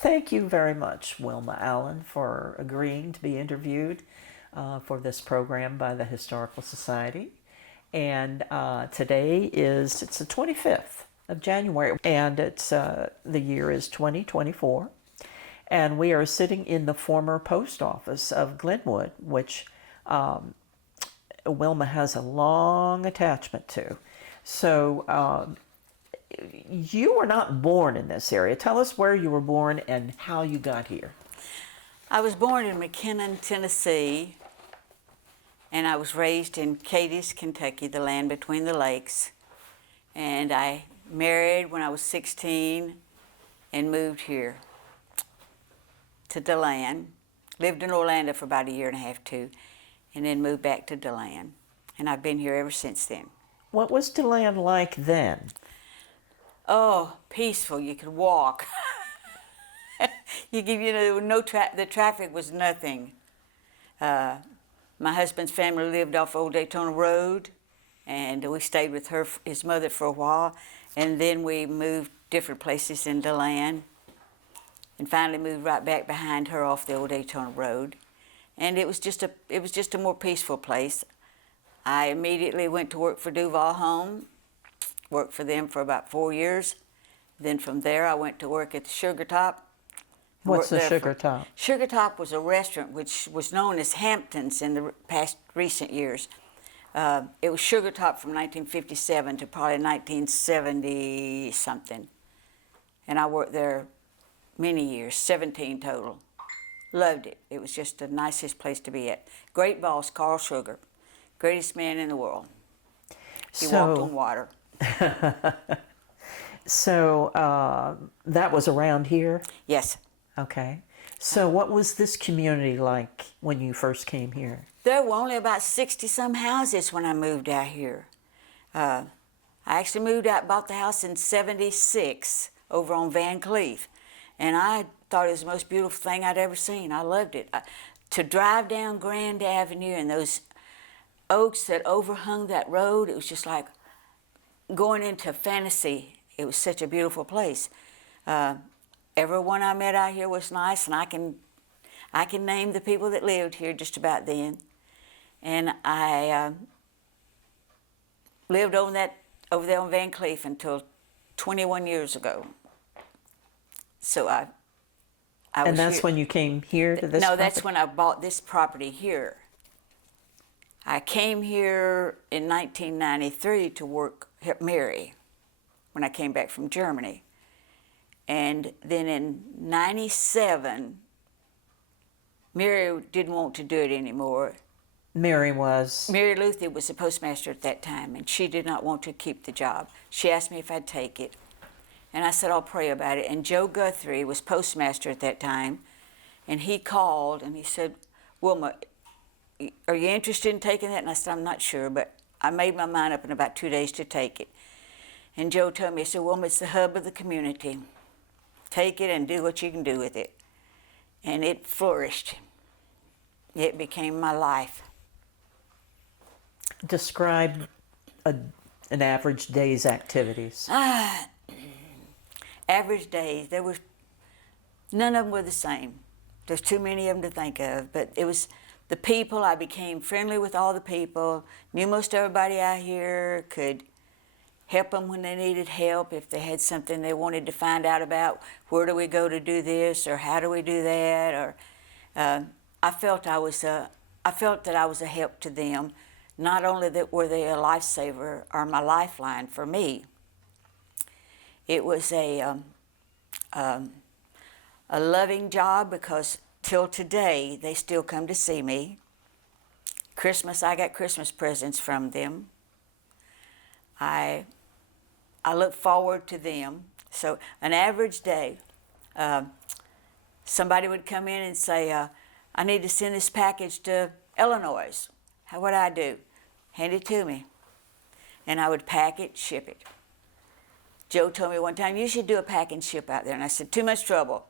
Thank you very much, Wilma Allen, for agreeing to be interviewed for this program by the Historical Society. And today it's the 25th of January, and it's the year is 2024. And we are sitting in the former post office of Glenwood, which Wilma has a long attachment to. So you were not born in this area. Tell us where you were born and how you got here. I was born in McKinnon, Tennessee, and I was raised in Cadiz, Kentucky, the land between the lakes. And I married when I was 16 and moved here to DeLand. Lived in Orlando for about a year and a half too, and then moved back to DeLand. And I've been here ever since then. What was DeLand like then? Oh, peaceful. You could walk. The traffic was nothing. My husband's family lived off Old Daytona Road, and we stayed with his mother for a while, and then we moved different places in DeLand, and finally moved right back behind her off the Old Daytona Road, and it was just a more peaceful place. I immediately went to work for Duval Home, worked for them for about 4 years. Then from there, I went to work at the Sugar Top. What's the Sugar Top? Sugar Top was a restaurant which was known as Hampton's in the recent years. It was Sugar Top from 1957 to probably 1970 something. And I worked there many years, 17 total. Loved it. It was just the nicest place to be at. Great boss, Carl Sugar. Greatest man in the world. He walked on water. So that was around here? Yes. Okay. So what was this community like when you first came here? There were only about 60-some houses when I moved out here. I actually moved out, bought the house in '76 over on Van Cleef. And I thought it was the most beautiful thing I'd ever seen. I loved it. To drive down Grand Avenue and those oaks that overhung that road, it was just like going into fantasy. It was such a beautiful place. Everyone I met out here was nice, and I can name the people that lived here just about then. And I lived over there on Van Cleef until 21 years ago. So I was And that's here. when you came here to this No, property? that's when I bought this property here. I came here in 1993 to help Mary when I came back from Germany. And then in '97, Mary didn't want to do it anymore. Mary was? Mary Luther was the postmaster at that time, and she did not want to keep the job. She asked me if I'd take it. And I said, I'll pray about it. And Joe Guthrie was postmaster at that time, and he called and he said, Wilma, are you interested in taking that? And I said, I'm not sure, but I made my mind up in about 2 days to take it. And Joe told me, he said, Wilma, it's the hub of the community. Take it and do what you can do with it. And it flourished. It became my life. Describe an average day's activities. Average days, none of them were the same. There's too many of them to think of, but it was the people. I became friendly with all the people, knew most everybody out here, could help them when they needed help, if they had something they wanted to find out about, where do we go to do this, or how do we do that, or I felt that I was a help to them. Not only that were they a lifesaver or my lifeline for me, it was a loving job, because till today they still come to see me. Christmas, I got Christmas presents from them. I look forward to them. So an average day, somebody would come in and say, I need to send this package to Illinois. How would I do? Hand it to me. And I would pack it, ship it. Joe told me one time, you should do a pack and ship out there. And I said, too much trouble.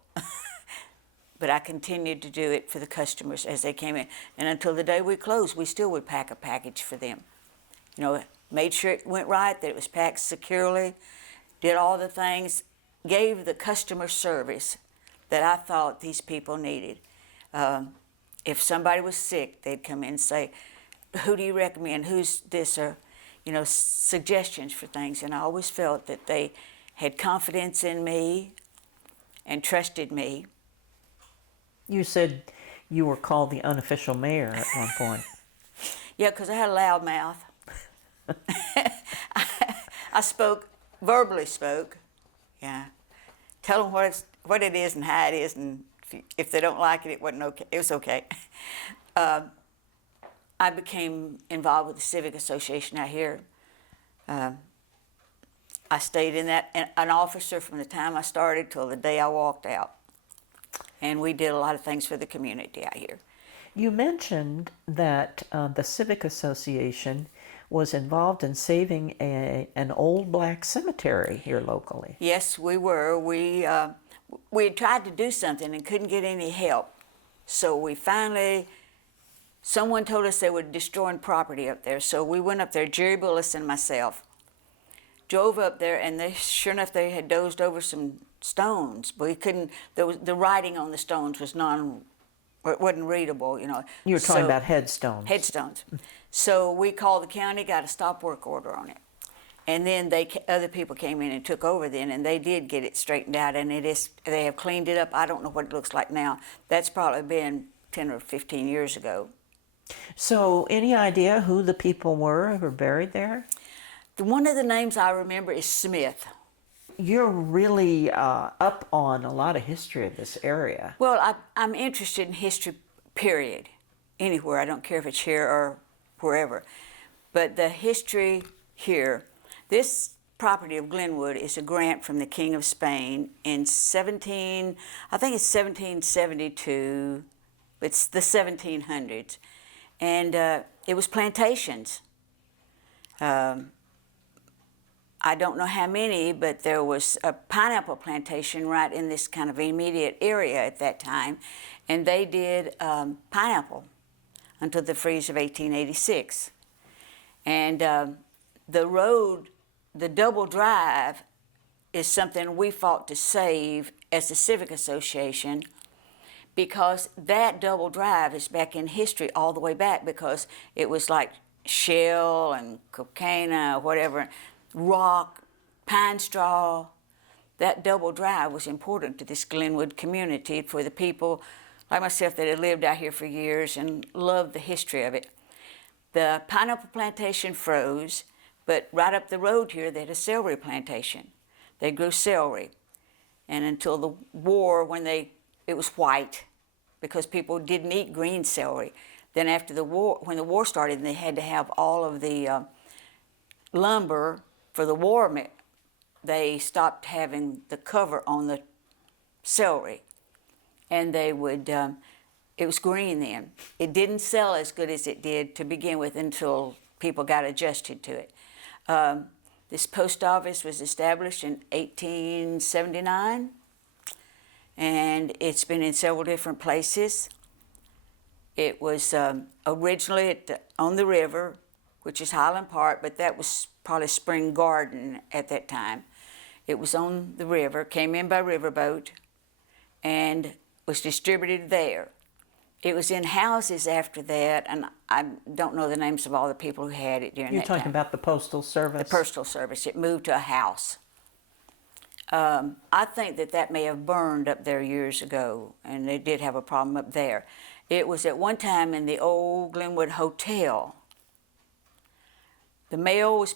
But I continued to do it for the customers as they came in. And until the day we closed, we still would pack a package for them. You know, made sure it went right, that it was packed securely, did all the things, gave the customer service that I thought these people needed. If somebody was sick, they'd come in and say, who do you recommend? Who's this? Or, suggestions for things. And I always felt that they had confidence in me and trusted me. You said you were called the unofficial mayor at one point. Yeah, because I had a loud mouth. I verbally spoke. Yeah. Tell them what it is and how it is, and if they don't like it, it wasn't okay. It was okay. I became involved with the Civic Association out here. I stayed in that, an officer from the time I started till the day I walked out. And we did a lot of things for the community out here. You mentioned that the Civic Association was involved in saving an old black cemetery here locally. Yes, we were. We had tried to do something and couldn't get any help. So we finally, someone told us they were destroying property up there. So we went up there, Jerry Bullis and myself, drove up there, and sure enough, they had dozed over some stones. But we couldn't, the writing on the stones was it wasn't readable, You were talking about headstones. Headstones. So we called the county, got a stop work order on it. And then other people came in and took over then, and they did get it straightened out, and they have cleaned it up. I don't know what it looks like now. That's probably been 10 or 15 years ago. So any idea who the people were who were buried there? One of the names I remember is Smith. You're really up on a lot of history of this area. Well, I'm interested in history, period. Anywhere. I don't care if it's here or wherever. But the history here, this property of Glenwood is a grant from the King of Spain in 1772. It's the 1700s. And it was plantations. I don't know how many, but there was a pineapple plantation right in this kind of immediate area at that time, and they did pineapple until the freeze of 1886. And the road, the double drive, is something we fought to save as the Civic Association, because that double drive is back in history all the way back, because it was like shell and cocaine, whatever, rock, pine straw. That double drive was important to this Glenwood community for the people like myself that had lived out here for years and loved the history of it. The pineapple plantation froze, but right up the road here they had a celery plantation. They grew celery. And until the war, it was white, because people didn't eat green celery. Then after the war, when the war started, they had to have all of the lumber for the war, they stopped having the cover on the celery. And they would, it was green then. It didn't sell as good as it did to begin with until people got adjusted to it. This post office was established in 1879, and it's been in several different places. It was originally on the river, which is Highland Park, but that was probably Spring Garden at that time. It was on the river, came in by riverboat, and was distributed there. It was in houses after that, and I don't know the names of all the people who had it during that time. You're talking about the Postal Service? The Postal Service. It moved to a house. I think that may have burned up there years ago, and they did have a problem up there. It was at one time in the old Glenwood Hotel. The mail was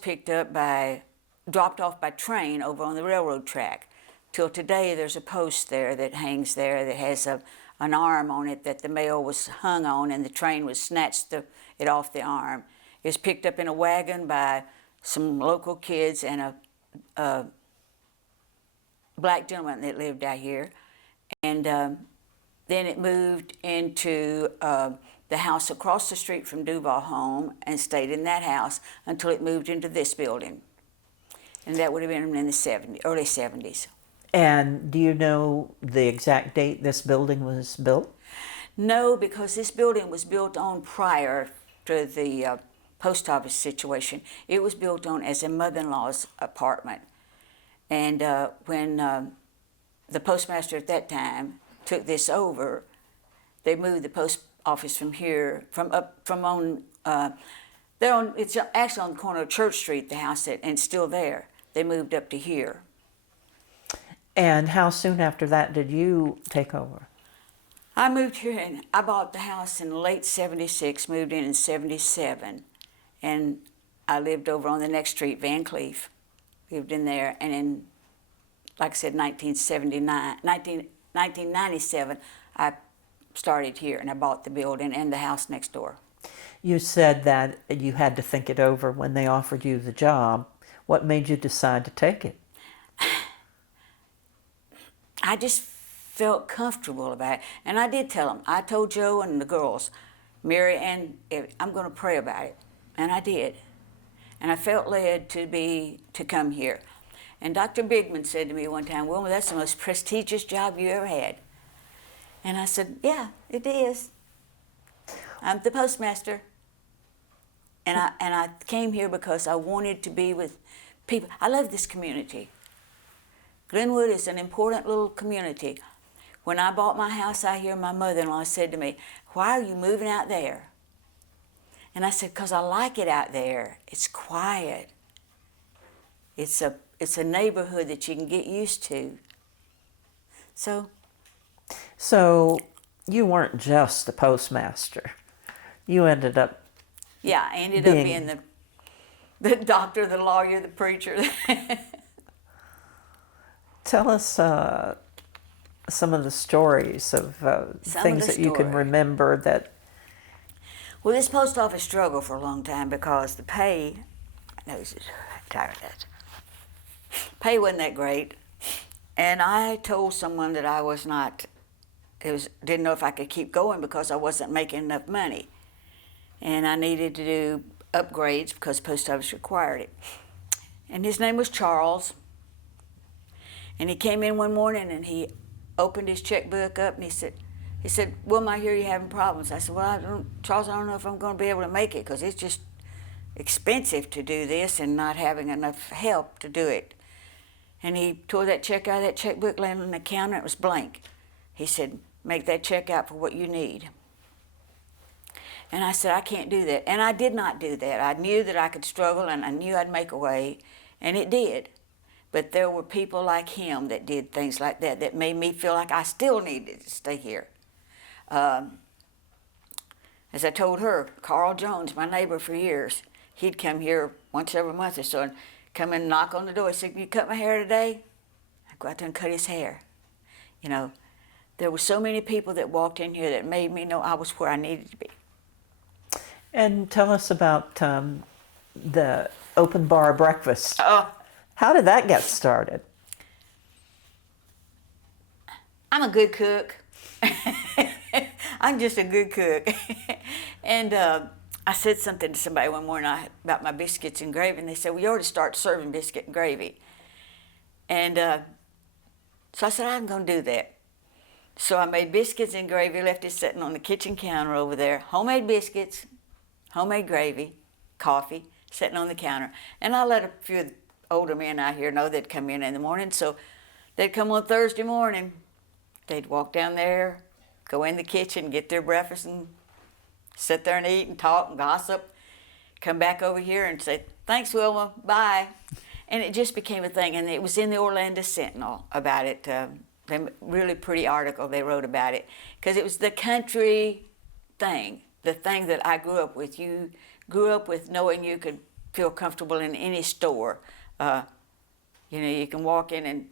dropped off by train over on the railroad track. Till today, there's a post there that hangs there that has an arm on it that the mail was hung on, and the train was snatched it off the arm. It was picked up in a wagon by some local kids and a black gentleman that lived out here. And then it moved into the house across the street from Duval Home and stayed in that house until it moved into this building. And that would have been in the early 70s. And do you know the exact date this building was built? No, because this building was built on prior to the post office situation. It was built on as a mother-in-law's apartment. And when the postmaster at that time took this over, they moved the post office from here, it's actually on the corner of Church Street, the house, and it's still there. They moved up to here. And how soon after that did you take over? I moved here and I bought the house in late 76, moved in 77. And I lived over on the next street, Van Cleef. Lived in there. And in, like I said, 1997, I started here and I bought the building and the house next door. You said that you had to think it over when they offered you the job. What made you decide to take it? I just felt comfortable about it. And I did tell them. I told Joe and the girls, Mary Ann, I'm going to pray about it. And I did. And I felt led to come here. And Dr. Bigman said to me one time, Wilma, that's the most prestigious job you ever had. And I said, yeah, it is. I'm the postmaster. And I came here because I wanted to be with people. I love this community. Glenwood is an important little community. When I bought my house out here, my mother-in-law said to me, why are you moving out there? And I said, because I like it out there. It's quiet. It's a neighborhood that you can get used to. So you weren't just the postmaster. You ended up yeah, I ended up being the doctor, the lawyer, the preacher. Tell us some of the stories of things that you can remember that... Well, this post office struggled for a long time because the pay, I was tired of that. Pay wasn't that great. And I told someone that I was not, didn't know if I could keep going because I wasn't making enough money. And I needed to do upgrades because the post office required it. And his name was Charles. And he came in one morning and he opened his checkbook up and he said, Wilma, I hear you're having problems. I said, well, Charles, I don't know if I'm going to be able to make it because it's just expensive to do this and not having enough help to do it. And he tore that check out of that checkbook, landed on the counter, and it was blank. He said, make that check out for what you need. And I said, I can't do that. And I did not do that. I knew that I could struggle and I knew I'd make a way, and it did. But there were people like him that did things like that that made me feel like I still needed to stay here. As I told her, Carl Jones, my neighbor for years, he'd come here once every month or so and come and knock on the door. He said, can you cut my hair today? I'd go out there and cut his hair. You know, there were so many people that walked in here that made me know I was where I needed to be. And tell us about the open bar breakfast. How did that get started? I'm a good cook. I'm just a good cook. And I said something to somebody one morning about my biscuits and gravy, and they said, well, you ought to start serving biscuit and gravy. And so I said, I'm going to do that. So I made biscuits and gravy, left it sitting on the kitchen counter over there. Homemade biscuits, homemade gravy, coffee, sitting on the counter. And I let a few of the older men out here know they'd come in the morning. So they'd come on Thursday morning. They'd walk down there, go in the kitchen, get their breakfast, and sit there and eat and talk and gossip. Come back over here and say, thanks, Wilma, bye. And it just became a thing. And it was in the Orlando Sentinel about it. A really pretty article they wrote about it. Because it was the country thing, the thing that I grew up with. You grew up with knowing you could feel comfortable in any store. You know, you can walk in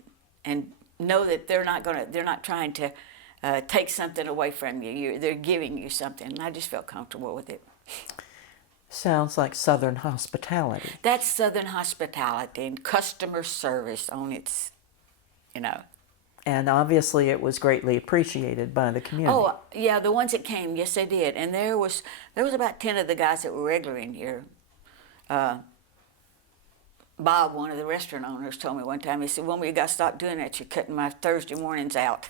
and know that they're not trying to take something away from you. They're giving you something. And I just felt comfortable with it. Sounds like Southern hospitality. That's Southern hospitality and customer service on its, you know. And obviously it was greatly appreciated by the community. Oh, yeah, the ones that came, yes, they did. And there was about 10 of the guys that were regular in here. Bob, one of the restaurant owners, told me one time, he said, Wilma, you got to stop doing that. You're cutting my Thursday mornings out.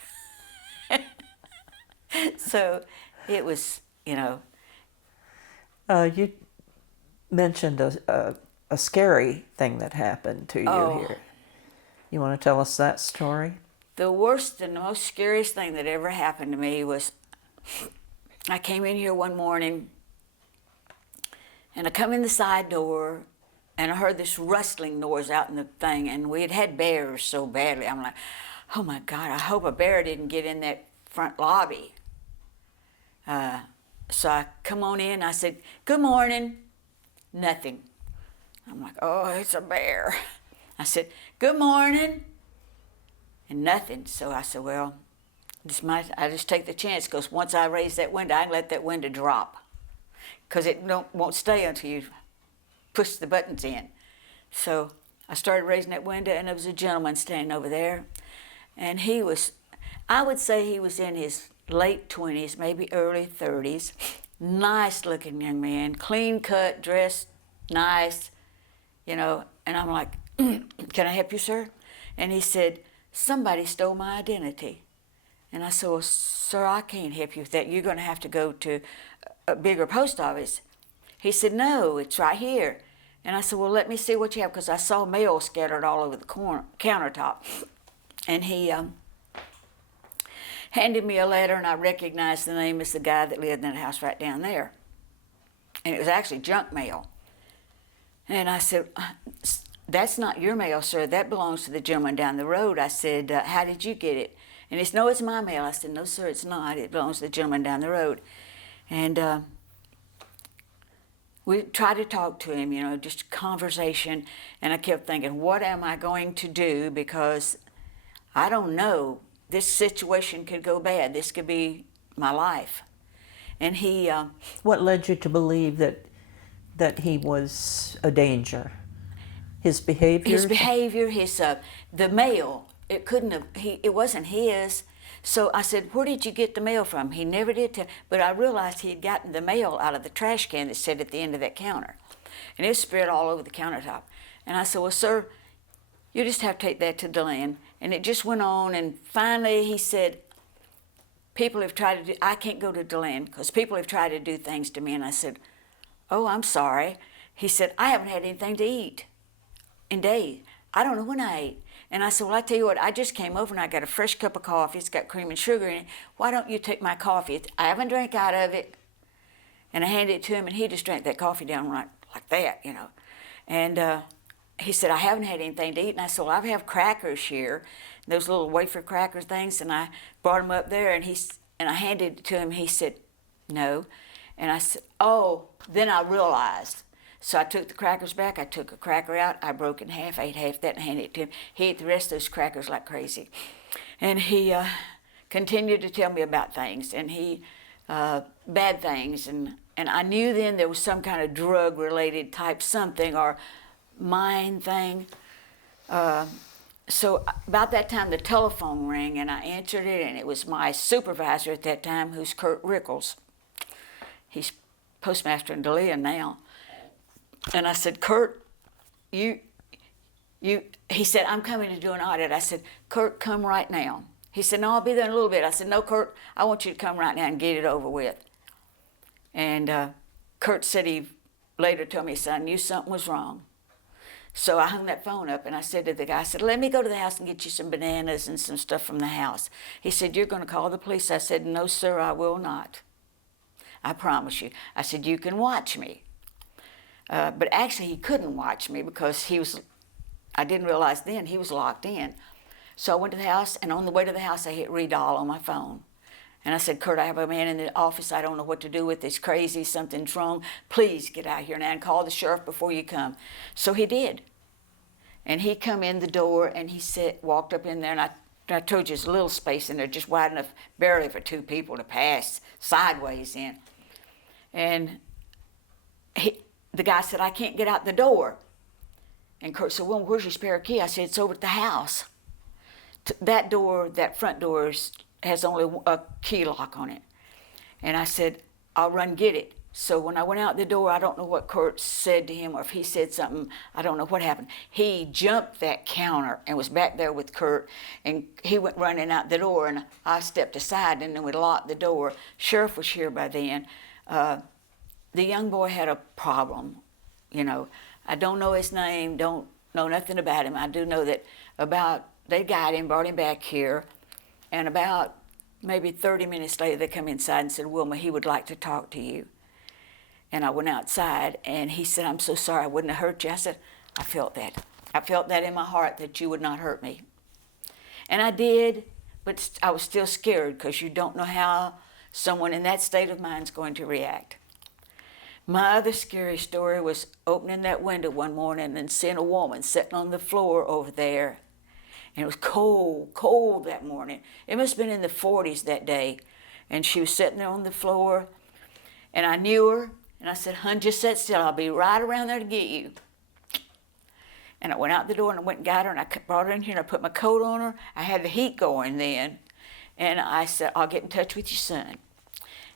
So it was, you know. You mentioned a scary thing that happened to you here. You want to tell us that story? The worst and the most scariest thing that ever happened to me was I came in here one morning and I come in the side door and I heard this rustling noise out in the thing, and we had had bears so badly. I'm like, oh my God, I hope a bear didn't get in that front lobby. So I come on in, I said, good morning. Nothing. I'm like, oh, it's a bear. I said, good morning. And nothing. So I said, well, I just take the chance, because once I raise that window, I can let that window drop, because it won't stay until you push the buttons in. So I started raising that window, and there was a gentleman standing over there, and he was, I would say he was in his late 20s, maybe early 30s, nice looking young man, clean cut, dressed nice, and I'm like, can I help you, sir? And he said, somebody stole my identity. And I said, well, sir, I can't help you with that. You're going to have to go to a bigger post office. He said, no, it's right here. And I said, well, let me see what you have, because I saw mail scattered all over the countertop. And he handed me a letter, and I recognized the name as the guy that lived in that house right down there. And it was actually junk mail. And I said, that's not your mail, sir. That belongs to the gentleman down the road. I said, how did you get it? And he said, no, it's my mail. I said, no, sir, it's not. It belongs to the gentleman down the road. And we tried to talk to him, just a conversation. And I kept thinking, what am I going to do? Because I don't know. This situation could go bad. This could be my life. And he... What led you to believe that he was a danger? His behavior? His behavior, the mail. It wasn't his. So I said, where did you get the mail from? He never did tell, but I realized he had gotten the mail out of the trash can that sat at the end of that counter. And it was spread all over the countertop. And I said, well, sir, you just have to take that to DeLand. And it just went on, and finally he said, I can't go to DeLand because people have tried to do things to me. And I said, oh, I'm sorry. He said, I haven't had anything to eat in days. I don't know when I ate. And I said, well, I tell you what, I just came over and I got a fresh cup of coffee. It's got cream and sugar in it. Why don't you take my coffee? I haven't drank out of it. And I handed it to him, and he just drank that coffee down right like that, And he said, I haven't had anything to eat. And I said, well, I have crackers here, those little wafer cracker things. And I brought them up there, and I handed it to him. He said, no. And I said, oh, then I realized. So I took the crackers back. I took a cracker out. I broke it in half, ate half that, and handed it to him. He ate the rest of those crackers like crazy. And he continued to tell me about things, and bad things. And I knew then there was some kind of drug-related type something or mind thing. So about that time, the telephone rang, and I answered it, and it was my supervisor at that time, who's Kurt Rickles. He's postmaster in DeLand now. And I said, Kurt, he said, I'm coming to do an audit. I said, Kurt, come right now. He said, no, I'll be there in a little bit. I said, no, Kurt, I want you to come right now and get it over with. And Kurt said he later told me, he said, I knew something was wrong. So I hung that phone up, and I said to the guy, I said, let me go to the house and get you some bananas and some stuff from the house. He said, you're going to call the police? I said, no, sir, I will not. I promise you. I said, you can watch me. But actually, he couldn't watch me because I didn't realize then he was locked in. So I went to the house, and on the way to the house, I hit redial on my phone. And I said, Kurt, I have a man in the office I don't know what to do with. It's crazy. Something's wrong. Please get out here now and call the sheriff before you come. So he did. And he come in the door, and he walked up in there, and I told you, there's a little space in there, just wide enough barely for two people to pass sideways in. And the guy said, I can't get out the door. And Kurt said, well, where's your spare key? I said, it's over at the house. That door, that front door, has only a key lock on it. And I said, I'll run get it. So when I went out the door, I don't know what Kurt said to him, or if he said something, I don't know what happened. He jumped that counter and was back there with Kurt, and he went running out the door, and I stepped aside, and then we locked the door. Sheriff was here by then. The young boy had a problem, I don't know his name, don't know nothing about him. I do know that about they got him, brought him back here, and about maybe 30 minutes later, they come inside and said, Wilma, he would like to talk to you. And I went outside, and he said, I'm so sorry I wouldn't have hurt you. I said, I felt that. I felt that in my heart that you would not hurt me. And I did, but I was still scared because you don't know how someone in that state of mind is going to react. My other scary story was opening that window one morning and seeing a woman sitting on the floor over there. And it was cold, cold that morning. It must have been in the 40s that day. And she was sitting there on the floor, and I knew her. And I said, "Hun, just sit still. I'll be right around there to get you." And I went out the door and I went and got her, and I brought her in here and I put my coat on her. I had the heat going then. And I said, "I'll get in touch with your son."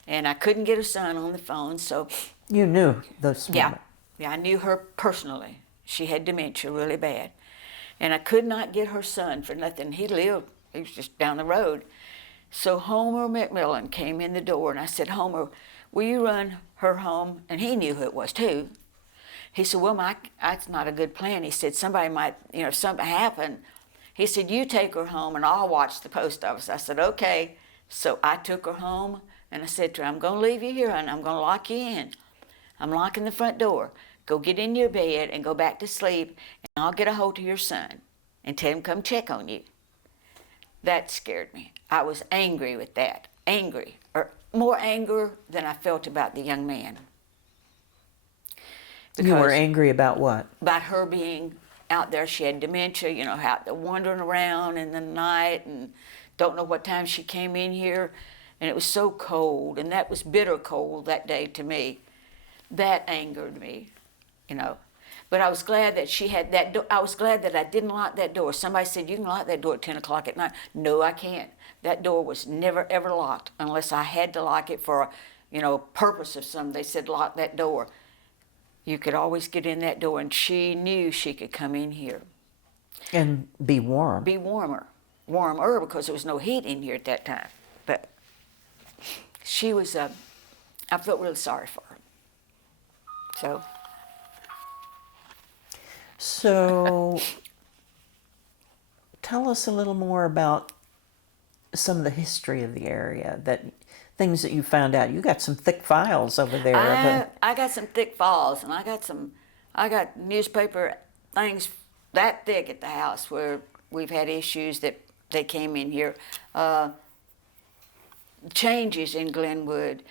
And I couldn't get her son on the phone, so... You knew this woman? Yeah, I knew her personally. She had dementia really bad. And I could not get her son for nothing. He was just down the road. So Homer McMillan came in the door, and I said, "Homer, will you run her home?" And he knew who it was too. He said, "Well, that's not a good plan." He said, "Somebody might, if something happened." He said, "You take her home and I'll watch the post office." I said, "Okay." So I took her home and I said to her, "I'm going to leave you here and I'm going to lock you in. I'm locking the front door. Go get in your bed and go back to sleep, and I'll get a hold of your son and tell him come check on you." That scared me. I was angry with that. Angry. Or more anger than I felt about the young man. You were angry about what? About her being out there. She had dementia, out there wandering around in the night and don't know what time she came in here. And it was so cold, and that was bitter cold that day to me. That angered me, But I was glad that she had that door. I was glad that I didn't lock that door. Somebody said, "You can lock that door at 10 o'clock at night." No, I can't. That door was never, ever locked unless I had to lock it for a purpose of something. They said, "Lock that door." You could always get in that door, and she knew she could come in here. And be warm. Be warmer because there was no heat in here at that time. But she was, I felt really sorry for her. So tell us a little more about some of the history of the area, things that you found out. You got some thick files over there. I got some thick files, and I got newspaper things that thick at the house where we've had issues that they came in here. Changes in Glenwood.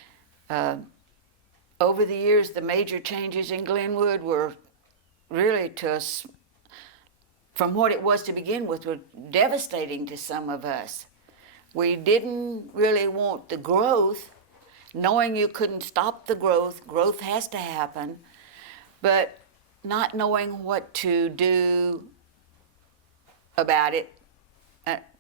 Over the years, the major changes in Glenwood were really, to us, from what it was to begin with, were devastating to some of us. We didn't really want the growth, knowing you couldn't stop the growth. Growth has to happen, but not knowing what to do about it.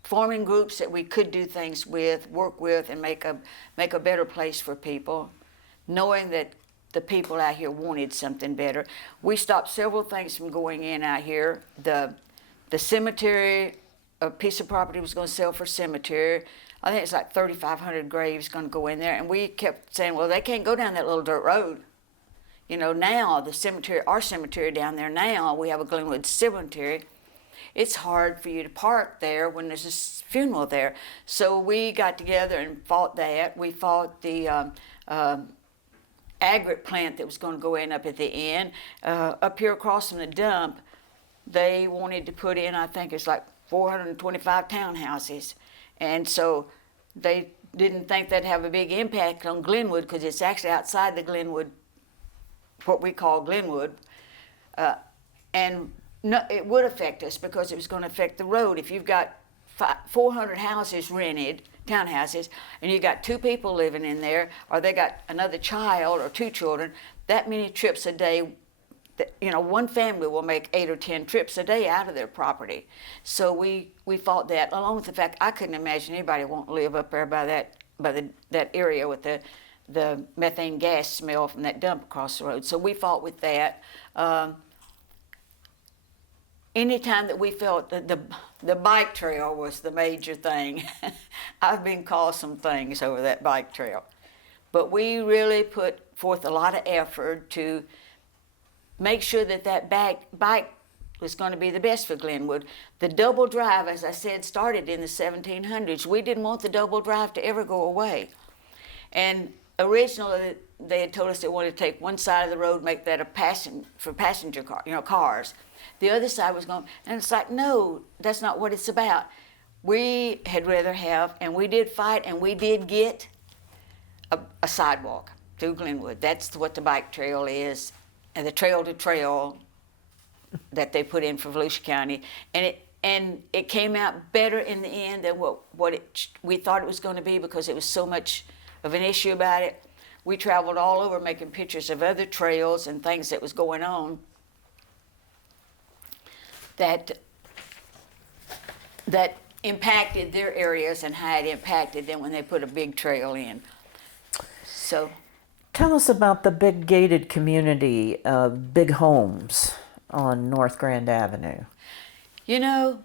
Forming groups that we could do things with, work with, and make a better place for people. Knowing that the people out here wanted something better. We stopped several things from going in out here. The cemetery, a piece of property was going to sell for cemetery. I think it's like 3,500 graves going to go in there. And we kept saying, well, they can't go down that little dirt road. Now the cemetery, our cemetery down there now, we have a Glenwood cemetery. It's hard for you to park there when there's a funeral there. So we got together and fought that. We fought the aggregate plant that was going to go in up at the end. Up here across from the dump, they wanted to put in, I think it's like 425 townhouses. And so they didn't think that'd have a big impact on Glenwood because it's actually outside the Glenwood, what we call Glenwood. And no, it would affect us because it was going to affect the road. If you've got 400 houses rented, townhouses, and you got 2 people living in there, or they got another child or 2 children, that many trips a day, one family will make 8 or 10 trips a day out of their property. So we fought that, along with the fact I couldn't imagine anybody wanting to live up there by that area with the methane gas smell from that dump across the road. So we fought with that. Anytime that we felt that the bike trail was the major thing. I've been called some things over that bike trail. But we really put forth a lot of effort to make sure that bike was going to be the best for Glenwood. The double drive, as I said, started in the 1700s. We didn't want the double drive to ever go away. And originally, they had told us they wanted to take one side of the road, make that for passenger cars. The other side was going, and it's like, no, that's not what it's about. We had rather have, and we did fight, and we did get a sidewalk through Glenwood. That's what the bike trail is, and the trail to trail that they put in for Volusia County. And it came out better in the end than what we thought it was going to be, because it was so much of an issue about it. We traveled all over making pictures of other trails and things that was going on that impacted their areas and how it impacted them when they put a big trail in. So, tell us about the big gated community of big homes on North Grand Avenue. You know,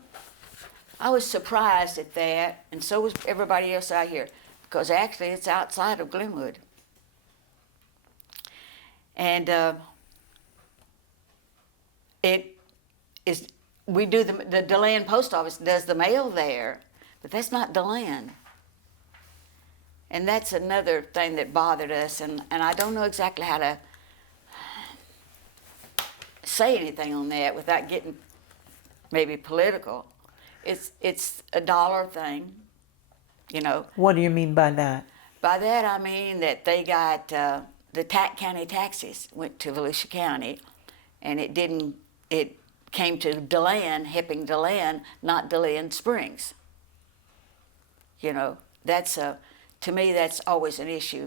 I was surprised at that, and so was everybody else out here, because actually it's outside of Glenwood. And we do the DeLand post office does the mail there, but that's not DeLand. And that's another thing that bothered us, and I don't know exactly how to say anything on that without getting maybe political. It's a dollar thing, you know. What do you mean by that? By that I mean that they got the county taxes went to Volusia County, and it came to DeLand, helping DeLand, not DeLand Springs. You know, that's to me that's always an issue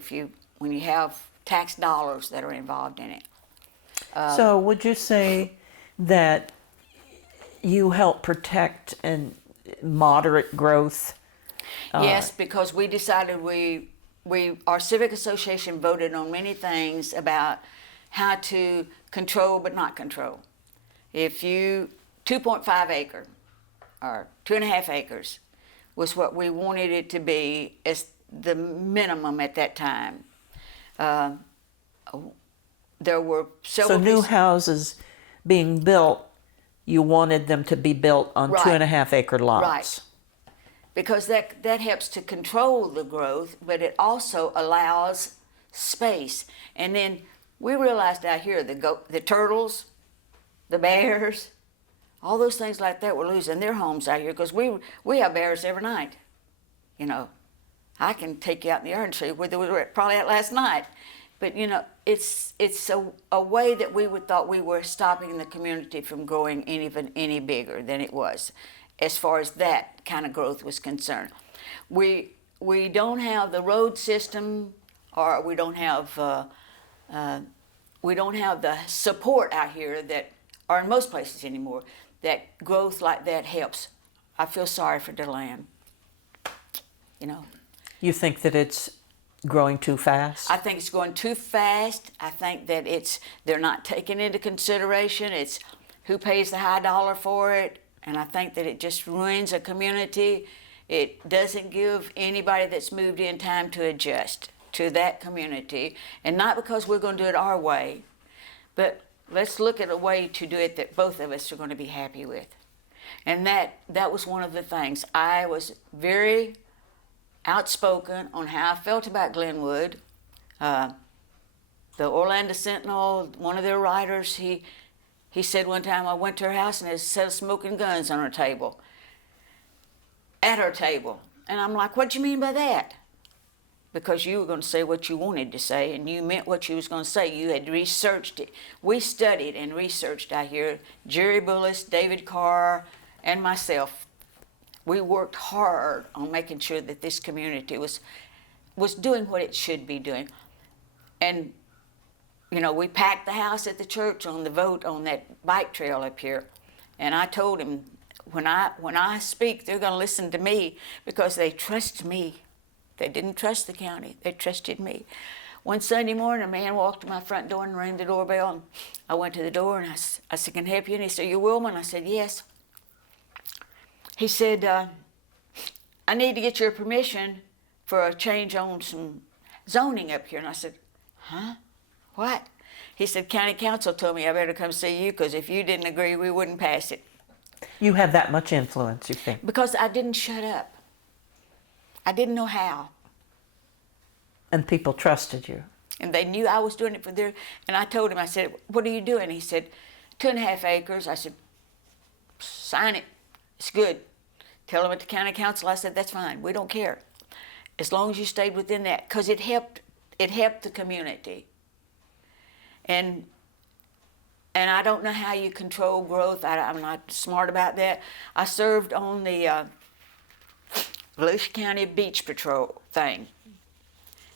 when you have tax dollars that are involved in it. So would you say that you help protect and moderate growth? Yes, because we decided our civic association voted on many things about how to control but not control. If 2.5 acre or 2.5 acres was what we wanted it to be as the minimum at that time. There were several. So new houses being built, you wanted them to be built on Right. 2.5 acre lots. Right. Because that helps to control the growth, but it also allows space. And then we realized out here the turtles, the bears, all those things like that were losing their homes out here, because we have bears every night. You know, I can take you out in the yard and show you where they were probably at last night. But you know, it's a way that we thought we were stopping the community from growing any bigger than it was, as far as that kind of growth was concerned. We don't have the road system, or we don't have the support out here that, or in most places anymore, that growth like that helps. I feel sorry for DeLand. You know. You think that it's growing too fast? I think it's going too fast. I think that they're not taking into consideration it's who pays the high dollar for it, and I think that it just ruins a community. It doesn't give anybody that's moved in time to adjust to that community, and not because we're going to do it our way, but let's look at a way to do it that both of us are going to be happy with. And that was one of the things. I was very outspoken on how I felt about Glenwood. The Orlando Sentinel, one of their writers, he said one time, I went to her house and there's a set of smoking guns on her table. At her table. And I'm like, what do you mean by that? Because you were going to say what you wanted to say, and you meant what you was going to say. You had researched it. We studied and researched out here. Jerry Bullis, David Carr, and myself. We worked hard on making sure that this community was doing what it should be doing. And, you know, we packed the house at the church on the vote on that bike trail up here. And I told him, when I speak, they're going to listen to me because they trust me. They didn't trust the county. They trusted me. One Sunday morning, a man walked to my front door and rang the doorbell. And I went to the door and I said, can I help you? And he said, you're Wilma? And I said, yes. He said, I need to get your permission for a change on some zoning up here. And I said, huh? What? He said, county council told me I better come see you because if you didn't agree, we wouldn't pass it. You have that much influence, you think? Because I didn't shut up. I didn't know how. And people trusted you. And they knew I was doing it for their, and I told him, I said, what are you doing? He said, 2.5 acres. I said, sign it. It's good. Tell them at the county council. I said, that's fine. We don't care. As long as you stayed within that, because it helped the community. And I don't know how you control growth. I'm not smart about that. I served on the Volusia County Beach Patrol thing.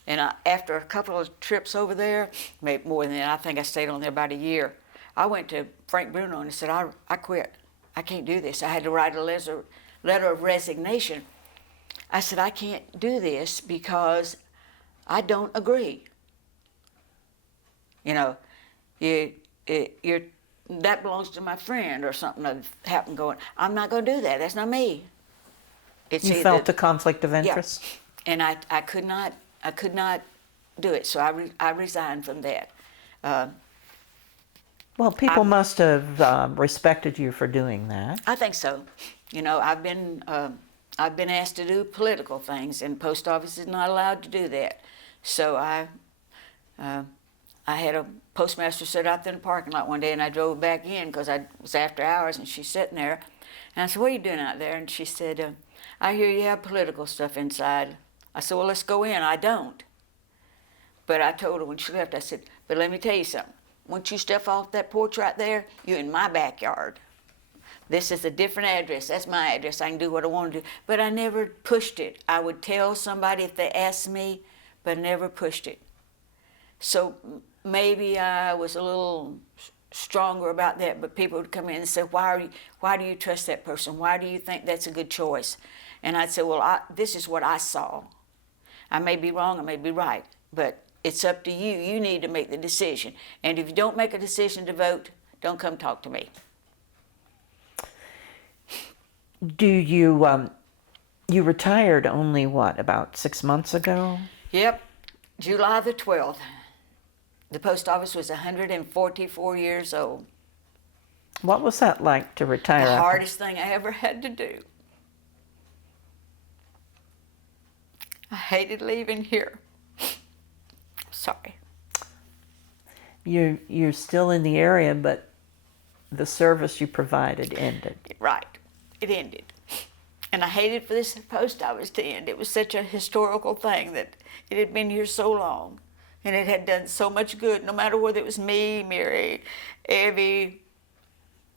And after a couple of trips over there, maybe more than that, I think I stayed on there about a year. I went to Frank Bruno and I said, I quit. I can't do this. I had to write a letter of resignation. I said, I can't do this because I don't agree. You know, that belongs to my friend or something that happened going. I'm not going to do that. That's not me. You felt a conflict of interest? Yeah. And I could not do it, so I resigned from that. Well, people must have respected you for doing that. I think so. You know, I've been asked to do political things, and the post office is not allowed to do that. So I had a postmaster sit out there in the parking lot one day, and I drove back in because I was after hours, and she's sitting there. And I said, what are you doing out there? And she said, I hear you have political stuff inside. I said, well, let's go in. I don't. But I told her when she left, I said, but let me tell you something. Once you step off that porch right there, you're in my backyard. This is a different address. That's my address. I can do what I want to do. But I never pushed it. I would tell somebody if they asked me, but never pushed it. So maybe I was a little stronger about that, but people would come in and say, why do you trust that person? Why do you think that's a good choice? And I'd say, well, this is what I saw. I may be wrong, I may be right, but it's up to you. You need to make the decision. And if you don't make a decision to vote, don't come talk to me. Do you, you retired only, what, about 6 months ago? Yep, July the 12th. The post office was 144 years old. What was that like to retire? The hardest thing I ever had to do. I hated leaving here. Sorry. You're still in the area, but the service you provided ended. Right. It ended. And I hated for this post office to end. It was such a historical thing that it had been here so long. And it had done so much good, no matter whether it was me, Mary, Evie,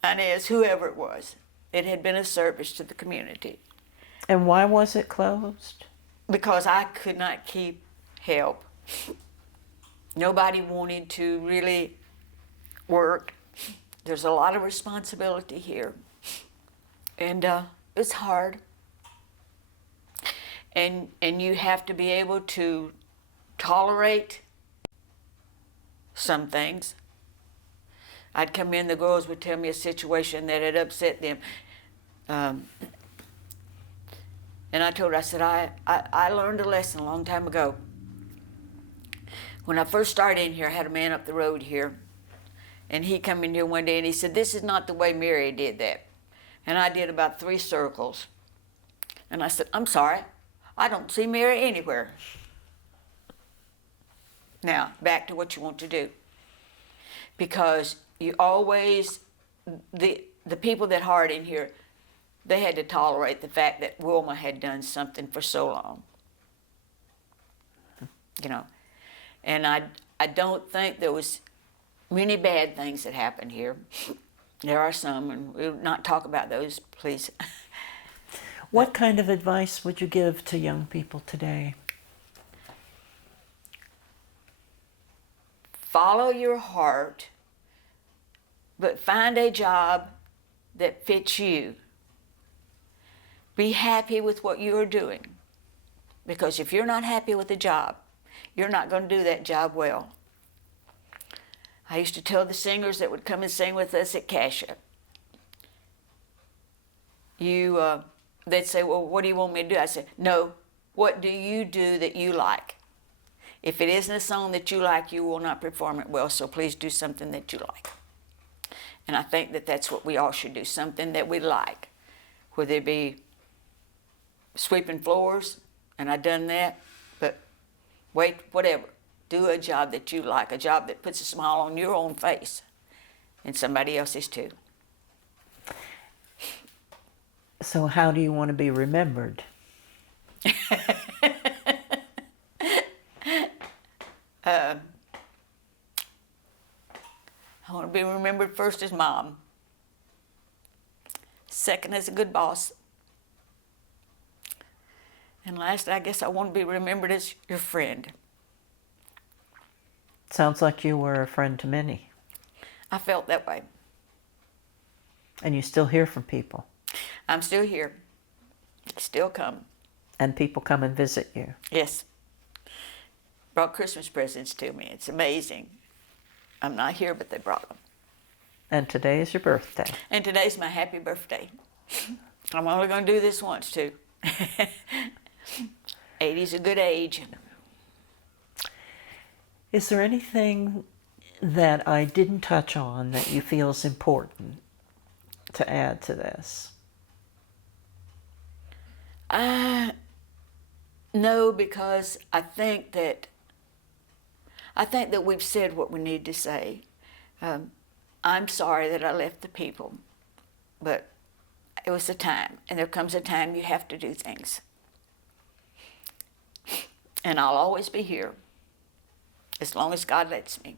Inez, whoever it was. It had been a service to the community. And why was it closed? Because I could not keep help. Nobody wanted to really work. There's a lot of responsibility here. And it's hard. And you have to be able to tolerate some things. I'd come in, the girls would tell me a situation that had upset them. And I told her, I said, I learned a lesson a long time ago. When I first started in here, I had a man up the road here. And he come in here one day and he said, this is not the way Mary did that. And I did about 3 circles. And I said, I'm sorry, I don't see Mary anywhere. Now, back to what you want to do. Because you always, the people that hired in here, they had to tolerate the fact that Wilma had done something for so long. You know, and I don't think there was many bad things that happened here. There are some, and we'll not talk about those, please. What kind of advice would you give to young people today? Follow your heart, but find a job that fits you. Be happy with what you are doing, because if you're not happy with the job, you're not going to do that job well. I used to tell the singers that would come and sing with us at Cassia, they'd say, well, what do you want me to do? I said, no, what do you do that you like? If it isn't a song that you like, you will not perform it well, so please do something that you like. And I think that that's what we all should do, something that we like, whether it be sweeping floors, and I've done that, but wait, whatever. Do a job that you like, a job that puts a smile on your own face and somebody else's too. So how do you want to be remembered? I want to be remembered first as mom, second as a good boss, and last, I guess I want to be remembered as your friend. Sounds like you were a friend to many. I felt that way. And you still hear from people. I'm still here. Still come. And people come and visit you. Yes. Brought Christmas presents to me. It's amazing. I'm not here, but they brought them. And today is your birthday. And today's my happy birthday. I'm only going to do this once, too. 80's a good age. Is there anything that I didn't touch on that you feel is important to add to this? No, because I think that we've said what we need to say. I'm sorry that I left the people, but it was a time, and there comes a time you have to do things. And I'll always be here, as long as God lets me.